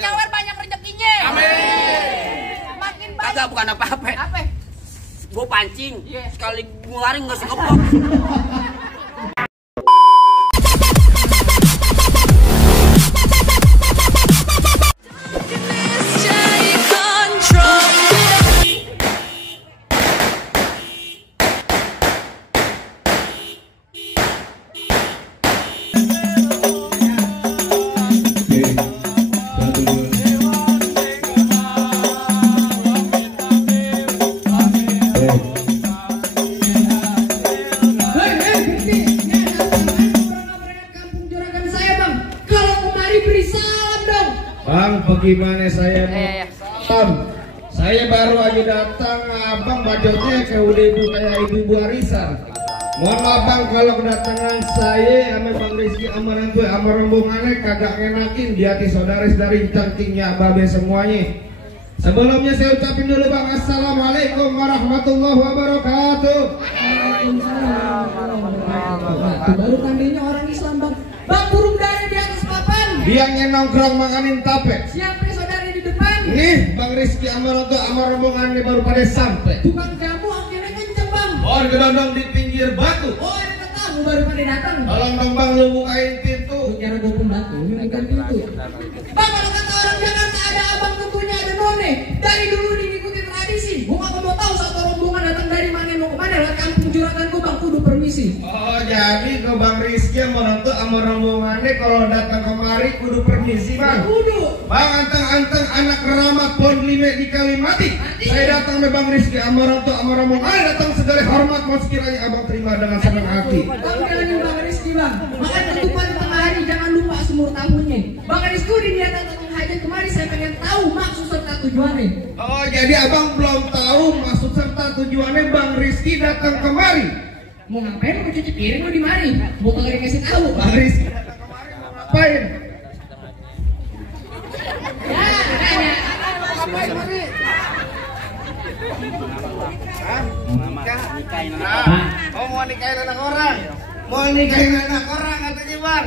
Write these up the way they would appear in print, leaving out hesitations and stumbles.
nyawer banyak rezekinya. Amin. Makin banyak. Kagak bukan apa-apa. Apa? Gue pancing, sekali ngeluarin nggak sekepok. Bagaimana saya saya baru aja datang, abang bajotnya ke udah ibu kayak ibu warisan. Mohon maaf bang kalau kedatangan saya sama Bang Rizky Amarantu sama rombongannya kagak ngenakin di hati saudara-saudari cantiknya babe semuanya. Sebelumnya saya ucapin dulu bang, assalamualaikum warahmatullahi wabarakatuh. Waalaikumsalam warahmatullahi wabarakatuh. Baru tandanya orang Islam bang. Bang burung dari di atas papan. Dia nongkrong makanin tape. Siapa saudara di depan? Nih Bang Rizky Amarantu sama rombongannya baru pada sampai. Bukan kamu akhirnya kenceng bang. Oh gedondong di pinggir batu. Oh ada tamu baru pada datang. Tolong dong bang lu bukain pintu. Bicara gue pun batu, ini bukan pintu. Bang kalau kata orang Jakarta ada abang tentunya ada none. Dari dulu diikuti tradisi. Gue gak mau tahu satu rombongan datang dari mana mau kemana. Lewat kampung juragan gue bang kudu permisi. Oh jadi ke Bang Rizky Amarantu sama rombongannya kalau datang kemari kudu permisi bang. Kudu. Bang anteng-anteng anak keramat pon lime di Kalimati. Saya datang ke Bang Rizky Amarantu sama rombongannya datang segala hormat mau sekiranya abang terima dengan senang hati. Bang bilangin Bang Rizky bang. Makan ketupat tengah hari jangan lupa semur tahunnya. Bang Rizky udah niatan datang hajat kemari saya pengen tahu maksud serta tujuannya. Oh jadi abang belum tahu maksud serta tujuannya Bang Rizky datang kemari. Mau ngapain? Mau cuci piring mau di mari? Mau kagak dikasih tahu? Bang Rizky datang kemari mau ngapain? Ya, nanya. Ngapain mari? Hah? Nikahin Oh mau nikahin anak orang? Mau nikahin anak orang katanya bang?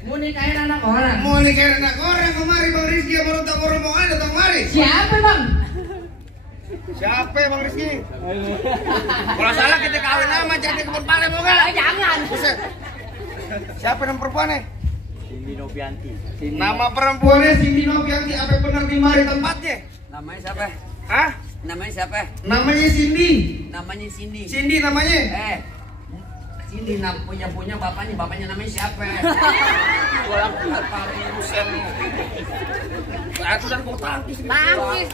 Mau nikahin anak orang? Mau nikahin anak orang kemari Bang Rizky sama rombongan datang kemari. Siapa bang? Siapa Bang Rizky? Kalau salah kita kawin sama jadi kebun pale mau nggak? Jangan. Siapa nama perempuannya? Cindy Novianti. Nama perempuannya Cindy Novianti. Apa benar di mari tempatnya? Namanya siapa? Hah? Namanya siapa? Namanya Cindy. Namanya Cindy. Cindy namanya? Cindy punya bapaknya namanya siapa? Orang paling buset. Aku dan kau tangkis. Tangkis.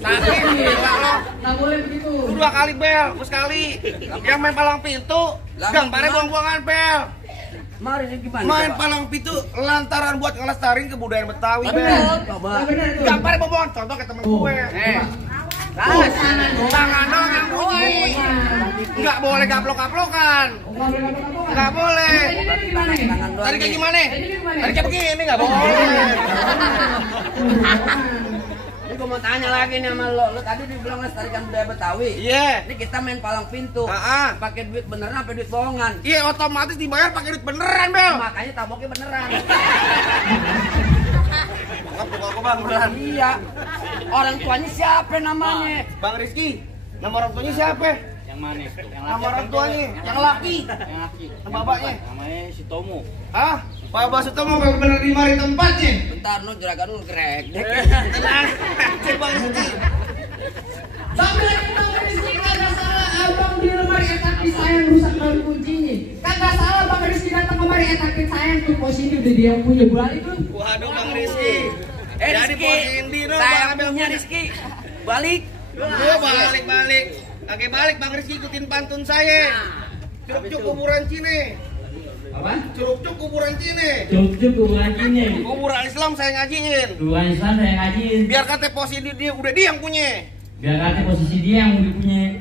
Tangkis gila lo. Nggak boleh begitu. 2 kali bel, sekali. Yang main palang pintu, gambarnya buang-buangan bel. Mari gimana? Main palang pintu lantaran buat ngelestarin kebudayaan Betawi bel. Coba. Gambarnya buang-buangan, contoh ke temen gue. Tangan dong yang bunyi. Nggak boleh gaplok-gaplokan. Nggak boleh. Tadi kayak gimana? Tadi kayak begini nggak boleh. Ini gue mau tanya lagi nih sama lo. Lo tadi dibilang lestarikan budaya Betawi. Iya. Ini kita main palang pintu. Pakai duit beneran apa duit bohongan? Iya otomatis dibayar pakai duit beneran bel. Makanya taboknya beneran. Buka bang beneran. Iya. Orang tuanya siapa namanya? Bang Rizky. Nama orang tuanya siapa? Yang mana? Nama orang tuanya. Yang laki. Yang laki. Nama bapaknya. Namanya si Tomo. Hah? Pak Basutomo bener di mari tempatnya. Bentar lu juragan lu geredek. Tenang. Bang Rizky. Bang Rizky kagak salah abang di lemari tapi sayang rusak dari kuncinya. Kagak salah Bang Rizky datang kemari tapi sayang tuh pos ini udah dia yang punya balik lu. Waduh Bang Rizky. Jadi Rizky, pos ini dong saya Bang punya Rizky. Balik. Balik. Oke balik Bang Rizky ikutin pantun saya. Curug-curug kuburan Cine. Apa? Curug-curug kuburan Cine. Cukup kuburan Cine. Kuburan Islam saya ngajiin. Kuburan Islam saya ngajiin. Biar kata pos ini dia udah dia yang punya. Biar kata posisi dia yang udah punya.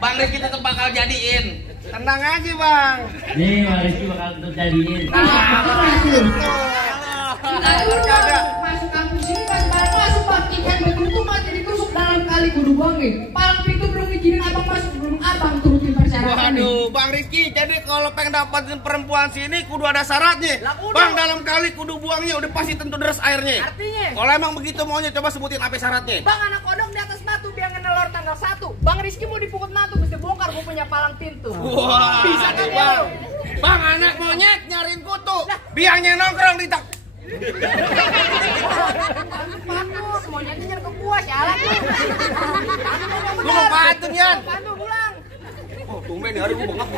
Bang Rizky tetap bakal jadiin. Tenang aja Bang. Nih Bang Rizky bakal tetap jadiin. Masuk kampus ini pas barang masuk bang ikan begitu mati ditusuk dalam kali kudu buangin. Palang pintu belum izinin abang masuk belum abang turutin persyaratan. Waduh, Bang Rizky, jadi kalau pengen dapatin perempuan sini kudu ada syaratnya. Bang, dalam kali kudu buangnya udah pasti tentu deras airnya. Artinya? Kalau emang begitu maunya, coba sebutin apa syaratnya. Bang, anak kodok di atas batu biar ngelor tanggal 1. Bang Rizky mau dipukul matu, mesti bongkar gue punya palang pintu. Wah, bisa kan Bang? Bang, anak monyet nyariin kutu, biangnya nongkrong di tak. Bagus, monyetnya nyari ke gua, sialan lu. Lu mau pantun, Yan? Pantu pulang. Oh, tumben nih hari gua bengak.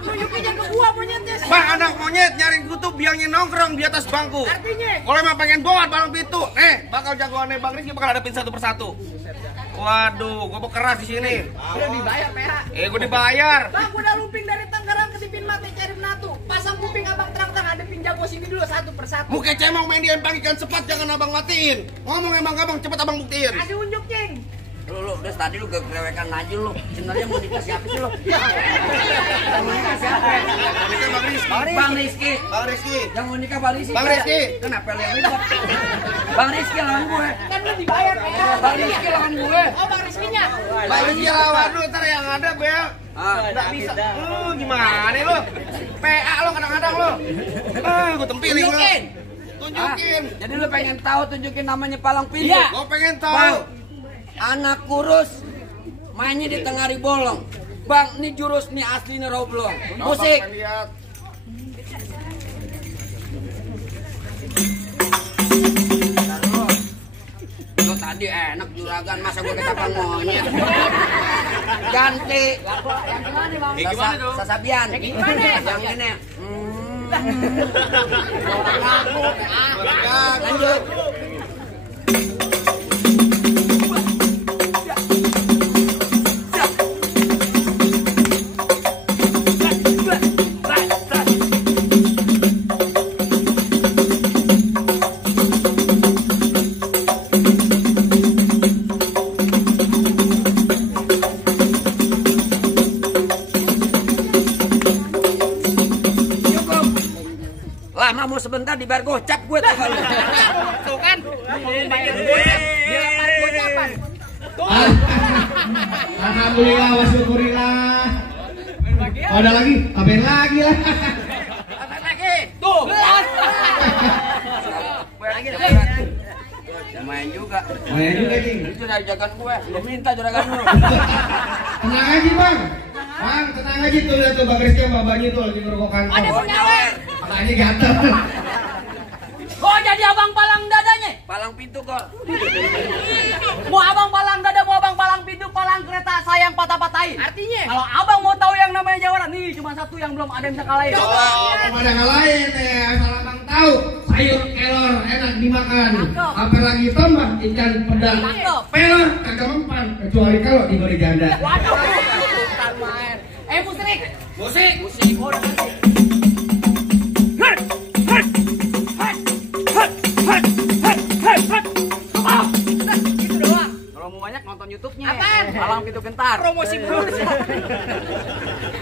Tunjukin jangan ke gua monyetnya. Bang, anak monyet nyariin kutu, biangnya nongkrong di atas bangku. Artinya? Kalau emang pengen bongkar palang pintu, bakal jagoannya Bang Rizky bakal hadapin satu persatu. Waduh, gua keras di sini. Udah dibayar PH. Gua dibayar. Bang, gua udah lumping dari Tangerang ke Tipin Mati cari menatu. Pasang kuping abang terang-terang hadapin jago sini dulu satu persatu. Muka cemong main di empang ikan sepat, jangan abang matiin. Ngomong emang abang, cepet abang buktiin. Kasih unjuk, Cing. Lu udah tadi lu gegrewekan aja lu. Sebenarnya mau nikah siapa sih lu? Mau nikah siapa? Ini Bang Rizky. Bang Rizky. Bang Rizky. Yang mau nikah Bang Rizky. Bang Rizky. Kenapa lu yang ribet? Bang Rizky lawan gue. Kan lu dibayar PH. Bang Rizky lawan gue. Oh, Bang Rizky-nya. Bang Rizky lawan lu, ntar yang ada bel. Nggak bisa. Gimana lu? PA lu kadang-kadang lu. Gua tempilin lu. Tunjukin. Jadi lu pengen tahu tunjukin namanya palang pintu? Iya. Gua pengen tahu. Bang, anak kurus mainnya di tengah bolong. Bang, ini jurus nih aslinya roblong. Musik. Lihat. Lo tadi enak juragan, masa gue ketapang monyet. Ganti. Yang gimana bang? Gimana dong? Sasabian. Yang gimana? Yang ini. Lanjut. Lama mau sebentar dibayar gocap gue tuh kalau. Tuh kan. Dia lapar gocapan. Alhamdulillah, wasyukurillah. Ada lagi? Apain lagi lah? Apa lagi? Tuh. Lagi main juga. Main juga, Cing. Itu dari jagan gue. Lu minta juragan lu. Tenang aja, Bang. Bang, tenang aja tuh, lihat tuh Bang Rizky sama Babanya tuh lagi ngerokok kantong. Ada penyawer. Makanya gatel. Oh, jadi abang palang dadanya? Palang pintu kok. Mau abang palang dada, mau abang palang pintu, palang kereta sayang patah-patahin. Artinya? Kalau abang mau tahu yang namanya Jawara, nih cuma satu yang belum ada yang bisa kalahin. Coba, kepada yang lain asal abang tahu, sayur kelor enak dimakan. Apalagi tombak ikan pedang. Pelor kagak mempan, kecuali kalau diberi janda. Waduh, bukan main. Musik. Musik. Oh, udah ganti. Gitu doang. Kalau mau banyak nonton YouTube-nya. Apaan? Palang pintu gentar. Promosi mulu.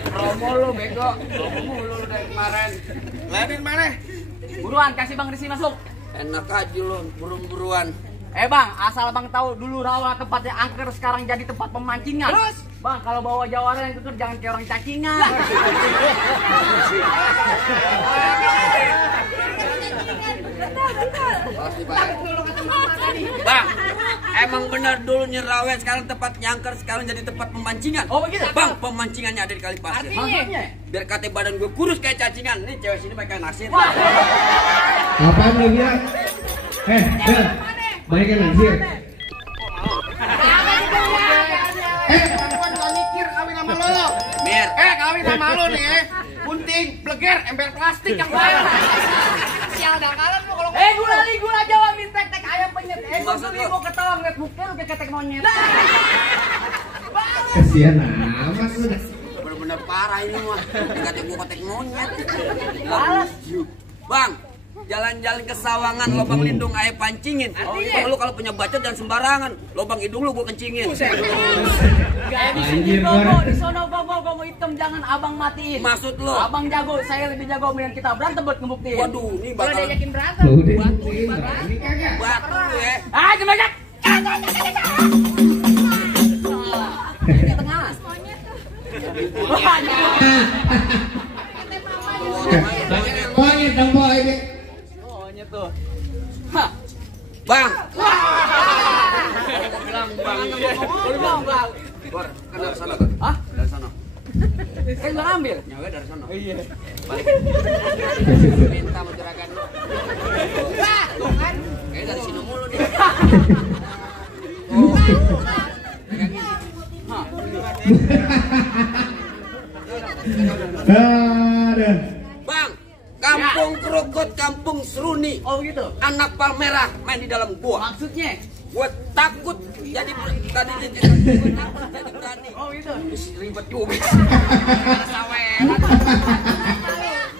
Promo lu bego. Promo mulu lu dari kemarin. Lain mana? Buruan, kasih Bang Rizky masuk. Enak aja lu, buruan-buruan. Bang, asal Bang tahu dulu rawa tempatnya angker sekarang jadi tempat pemancingan. Terus? Bang, kalau bawa jawara yang keker jangan kayak orang cacingan. Bang, emang benar dulu Nyerawen sekarang tempat nyangker sekarang jadi tempat pemancingan. Oh begitu? Bang, pemancingannya ada di kali pasir. Artinya? Biar kata badan gue kurus kayak cacingan. Nih cewek sini pakai nasir. Apaan lu bilang? Bel, banyak yang nansir. Perempuan gak mikir kawin sama lo. Mir, Kawin sama lo nih, bunting, bleger, ember plastik yang bayar. Sial dangkalan lu kalau gula Jawa mintek tek ayam penyet. Gua ketawa ngeliat muka lu kayak ketek monyet. Kasihan amat lu. bener-bener parah ini mah. Dikata gue kotek monyet. Balas. Bang, jalan-jalan ke Sawangan, lubang lindung air pancingin. Bang, lu kalau punya bacot jangan sembarangan. Lubang hidung lu gue kencingin. Gak di sini Bobo, di sono Bobo, Bobo hitam jangan abang matiin. Maksud lu? Abang jago, saya lebih jago mendingan kita berantem buat ngebuktiin. Waduh, ini bakal diajakin berantem. Ini kagak. batu ya. Ah, gimana? Di tengah. Pangit dong boy ini. Ohnya tuh. Bang. Bilang bang. Bang. Keluar, kan dari sana kan? Hah? Dari sana. Kan udah ngambil. Nyawa dari sana. Iya. Balik. Minta sama juragan lu. Tuh kan? Kayak dari sini mulu nih. Oh. Ada. Bang, kampung Krogot, kampung Seruni. Oh gitu. Anak palmerah main di dalam gua. Maksudnya? Gue takut jadi tadi gue takut jadi berani. Oh gitu. Ribet juga.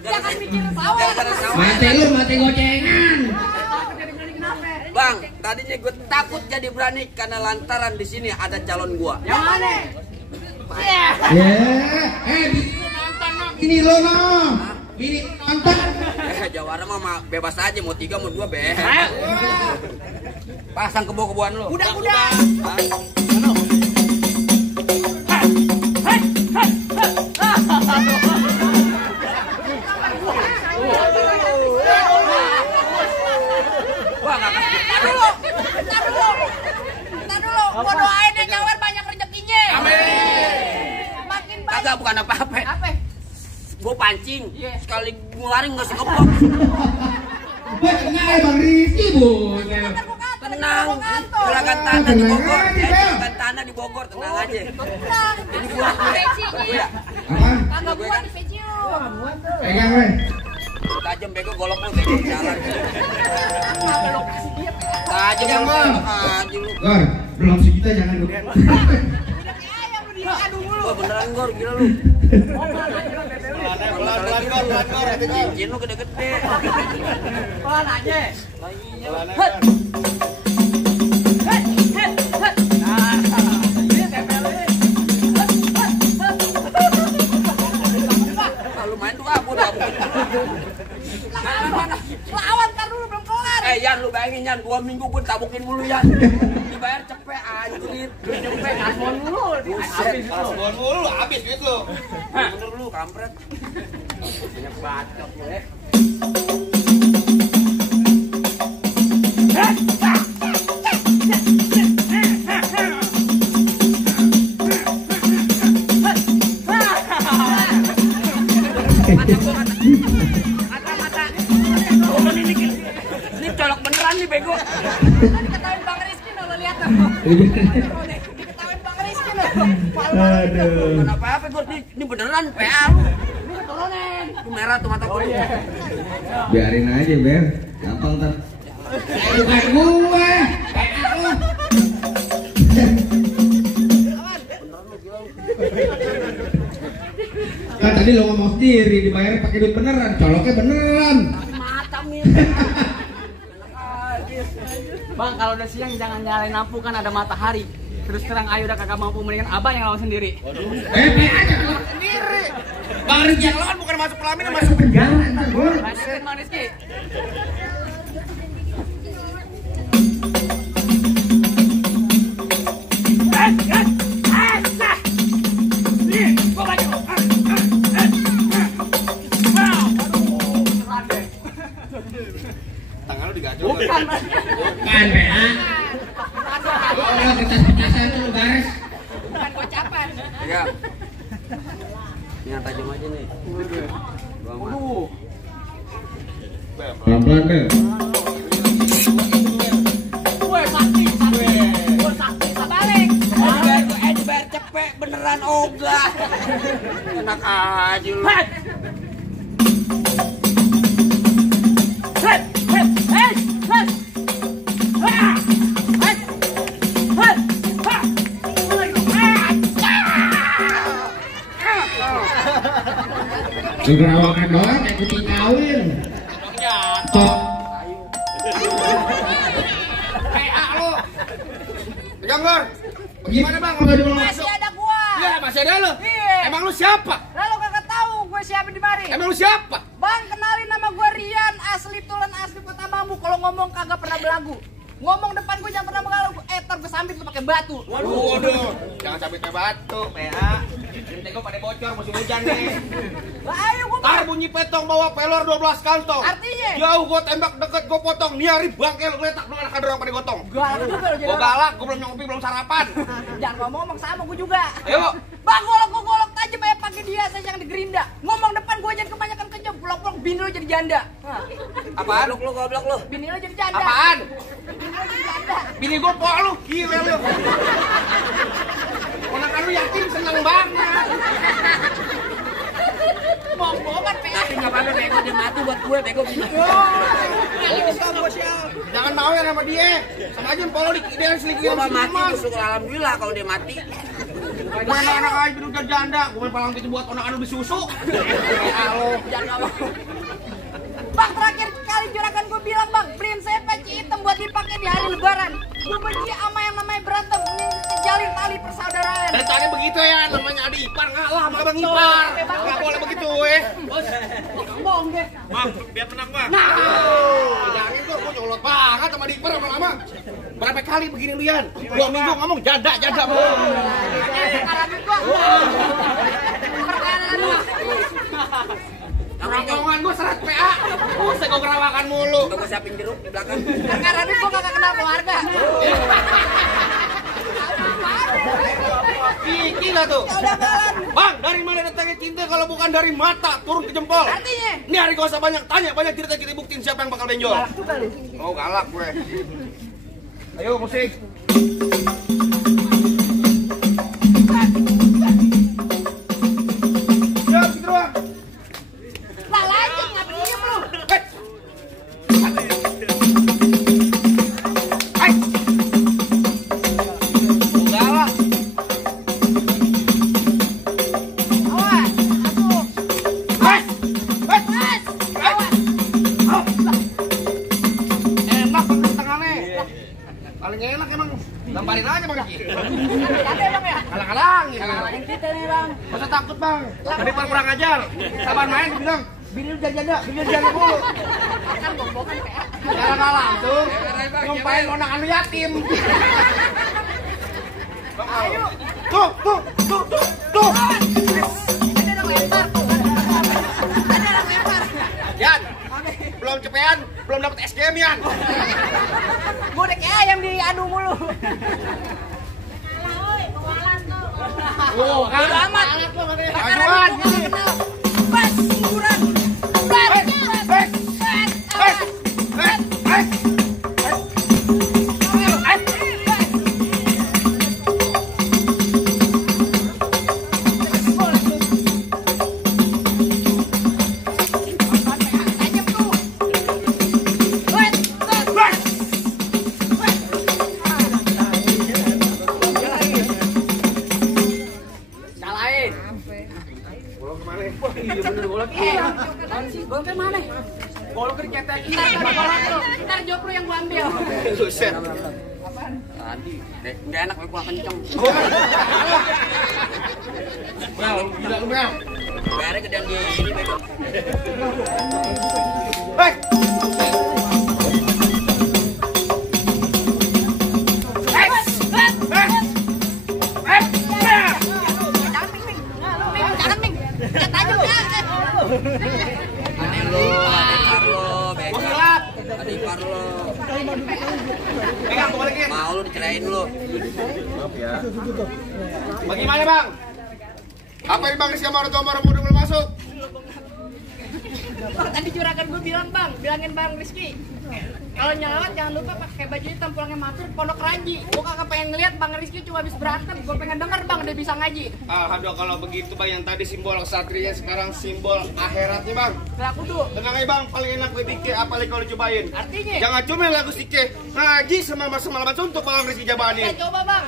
Jangan mikir sawah. Mati gocengan. Bang, tadinya gue takut jadi berani karena lantaran di sini ada calon gua. Yang mana? Ya, ini lo no. Ini nonton. Jawara mah bebas aja mau 3 mau 2 be. Pasang kebo-keboan lu. Udah. Wah, enggak kasih. Bentar dulu. Gua doain deh Nyawar banyak rezekinya. Amin. Makin banyak. Kagak bukan apa-apa. Apa? Gue pancing. Sekali ngularin nggak sekepok. Benar Bang Rizky bu. Tenang. Juragan tanah di Bogor. Juragan tanah di Bogor, tenang aja. Tenang. Ini buat gue. Apa? Kagak buat di pecium. Pegang weh. Tajam bego golok lu bego jalan. Tajam lu aja lu. Gor, belum sejuta jangan dulu. Wah beneran Gor, gila lu. Pelan Gor. Cincin lu gede-gede. Pelan aja. Lumayan tuh abu dah. Lawan kan dulu belum kelar. Yan lu bayangin Yan 2 minggu gue tabukin mulu Yan. Dibayar cepet anjir. Cepet kasbon dulu. Habis itu. Bon mulu habis duit lu. Bener lu kampret. Banyak bacot ya. Mata. Ini colok beneran nih bego. Diketawain Bang Rizky lo lihat tuh. Diketawain Bang Rizky lo. Aduh. Kenapa Gor? Ini beneran PA lu. Ini keturunan. Ini merah tuh mata gue. Biarin aja Ber, gampang ntar. Bukan gue. Kan tadi lo ngomong sendiri dibayar pakai duit beneran, coloknya beneran. Mata mir. Bang, kalau udah siang jangan nyalain lampu kan ada matahari. Terus terang ayo udah kagak mampu mendingan abang yang lawan sendiri. Aja lo sendiri. Bang Rizky yang lawan bukan masuk pelamin, masuk penjara ntar Gor. Lanjutin Bang Rizky. Tangan lu digacor. Bukan. Kan PA. Oh, kertas-kertasan tuh garis. Bukan gocapan. Ya. Ini yang tajam aja nih. Waduh. Pelan-pelan Bel. Gue sakti. Gue sakti Balik. Dibayar cepet beneran ogah. Enak aja lu. Gerawakan doang kayak kucing kawin. Tok. PA lu. Pegang Gor. Gimana Bang kalau di bawah? Masih ada gua. Ya, masih ada lu. Iya. Emang lu siapa? Lalu kagak tahu gue siapa di mari. Emang lu siapa? Bang, kenalin nama gue Rian, asli tulen asli Kota Bambu. Kalau ngomong kagak pernah belagu. Ngomong depan gue jangan pernah mengalah. Ntar gue sambit lu pakai batu. Waduh, jangan sampai kayak batu, PA. Ini gue pada bocor musim hujan nih. Lah ayo gue. Tar bunyi petong bawa pelor 12 kantong. Artinya? Jauh gue tembak, deket gue potong. Niari bangkel geletak dengan ada orang pada gotong. Galak juga lo jadi. Gue galak, gue belum ngopi, belum sarapan. Jangan ngomong sama gue juga. Ayo. Bang, golok tajam kayak pakai dia saya yang di gerinda. Ngomong depan gue jangan kebanyakan kejam. Pulang-pulang bini lo jadi janda. Apaan lu goblok lu? Bini lo jadi janda. Apaan? Bini lo jadi janda. Bini gue pok lu, gile lu. Ponakan lu yatim seneng banget. Ngomong-ngomongan Tapi nggak apa-apa bego dia mati buat gue bego gini. Jangan mau ya sama dia. Sama aja polo dia selingkuhin Gue sama mah si mati Mas. bersyukur alhamdulillah kalau dia mati. Gue anak-anak aja udah janda. Gue main palang gitu buat anak-anak beli susu. Halo. Bang, terakhir kali juragan gue bilang bang, beliin saya peci hitam buat dipakai di hari lebaran. Gue benci sama yang namanya berantem, jalin tali persaudaraan. Dari tadi begitu ya, namanya adik ipar ngalah sama abang ipar. Gak boleh begitu Bohong deh. Bang, biar menang bang. Jangan tuh, gue nyolot banget sama adik ipar lama-lama. Berapa kali begini lu Yan? 2 minggu ngomong janda mulu. Sekarang gue. Kerongkongan gue seret PA. Buset gue kerawakan mulu. Gue siapin jeruk di belakang. Karena gue gak kenal keluarga. Kiki gak tuh? Bang, dari mana datangnya cinta kalau bukan dari mata turun ke jempol? Artinya? Ini hari gak usah banyak tanya, banyak cerita kita buktiin siapa yang bakal benjol. Galak juga lu. Oh galak gue. Ayo musik. Ya begitu doang. Lah lanjut ngapa diem lu? Hai. Galak. Awas, masuk. Hai. Hai. Mas, awas. Enak banget tangannya. Paling enak emang. Gamparin aja bang. Ada bang ya? Kalang-kalang. Kalangin kita nih bang. Masa takut bang? Tadi pak kurang ajar. Sabar main dibilang. Bini lu janda, bini lu janda mulu. Kan bohongan PA. Jangan langsung nyumpain ponakan lu yatim. Ayo. Tuh. Ada orang lempar. Ada orang lempar. Yan, belum cepean, belum dapat SGM Yan. Gue udah kayak ayam diadu mulu. Oh, Bodo amat. Ajuan. Pas, kurang. Salahin. Bolong kemana? Golok ke mana? Bolong ke cetek. Ntar jawab lu yang gua ambil. Buset. Tadi, nggak enak gue kurang kenceng. Mel, gila lu Mel. Bayarnya gedean gini bego. Hei. Jangan Ming. Lihat aja Adek lo, bego. Silat. Adik ipar lo. Pegang, gue balikin. Mau lu dicerain lu. Bagaimana bang? Apa yang bang Rizky sama orang tua orang muda belum masuk? Bang, tadi juragan gue bilang bang, bilangin bang Rizky. Kalau nyelawat jangan lupa pakai baju hitam pulangnya matur Pondok Ranji. Gue kagak pengen ngeliat bang Rizky cuma habis berantem. Gue pengen denger bang dia bisa ngaji. Alhamdulillah kalau begitu bang, yang tadi simbol kesatria sekarang simbol akhiratnya bang. Gak kudu. Tenang aja bang, paling enak lebih apalagi kalau cobain. Artinya? Jangan cuma lagu sike ngaji sama malaman suntuk bang Rizky jabanin. Coba bang.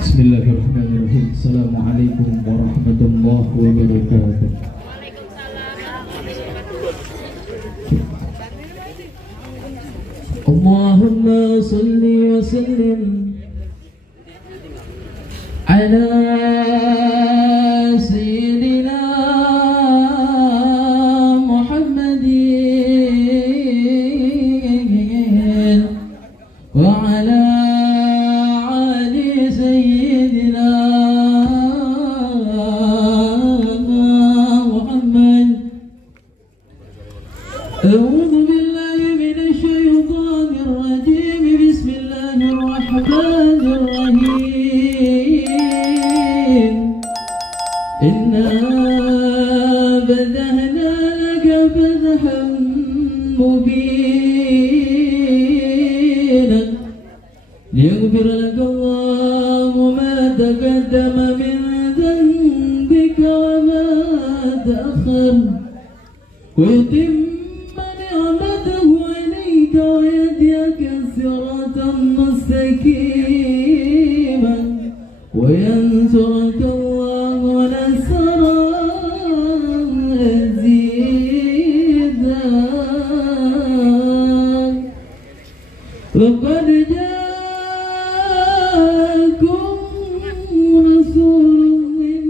Bismillahirrahmanirrahim. Assalamualaikum warahmatullahi wabarakatuh. Allahumma salli wa sallim ala sayyidina Muhammadin أعوذ بالله من الشيطان الرجيم بسم الله الرحمن الرحيم إنا بدأنا لك فتحا مبينا ليغفر لك الله ما تقدم من ذنبك وما تأخر ويتم نعمته عليك ويهديك صراطا مستقيما وينصرك الله نصرا عزيزا لقد جاءكم رسول من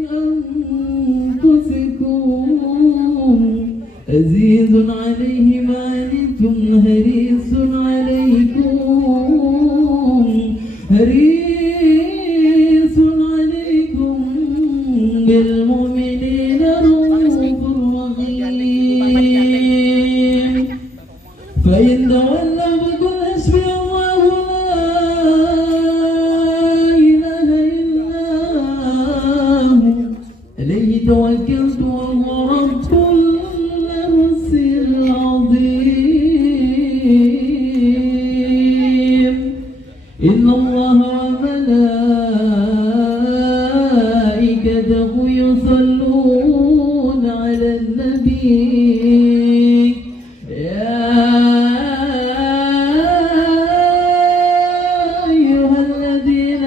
أنفسكم عزيز عليه ما عنتم حريص عليكم بالمؤمنين رؤوف رحيم فإن تولوا فقل حسبي الله لا إله إلا هو عليه توكلت وهو رب العرش العظيم إن الله وملائكته يصلون على النبي يا أيها الذين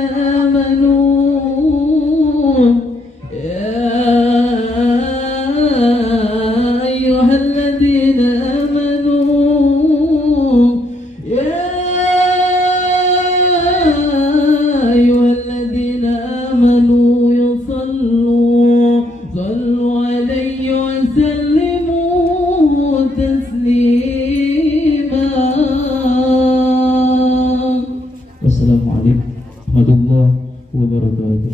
آمنوا صلوا عليه وسلموا تسليما. والسلام عليكم ورحمة الله وبركاته.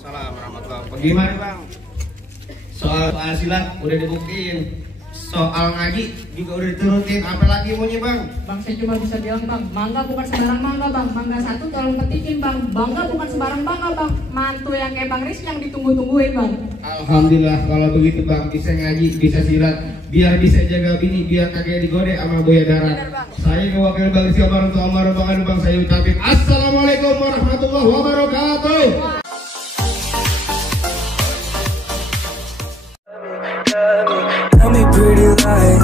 Salam warahmatullahi wabarakatuh. Gimana bang? Soal silat udah dibuktiin, soal ngaji juga udah diturutin. Apa lagi maunya bang? Bang, saya cuma bisa bilang bang, mangga bukan sembarang mangga bang. Mangga satu tolong petikin bang. Bangga bukan sembarang bangga bang. Mantu yang kayak Bang Rizky yang ditunggu-tungguin bang. Alhamdulillah kalau begitu bang, bisa ngaji, bisa silat, biar bisa jaga bini, biar kagak digode sama buaya darat. Saya mewakili Bang Rizky Omar bang, saya ucapin Assalamualaikum warahmatullahi wabarakatuh. Tell me pretty lies.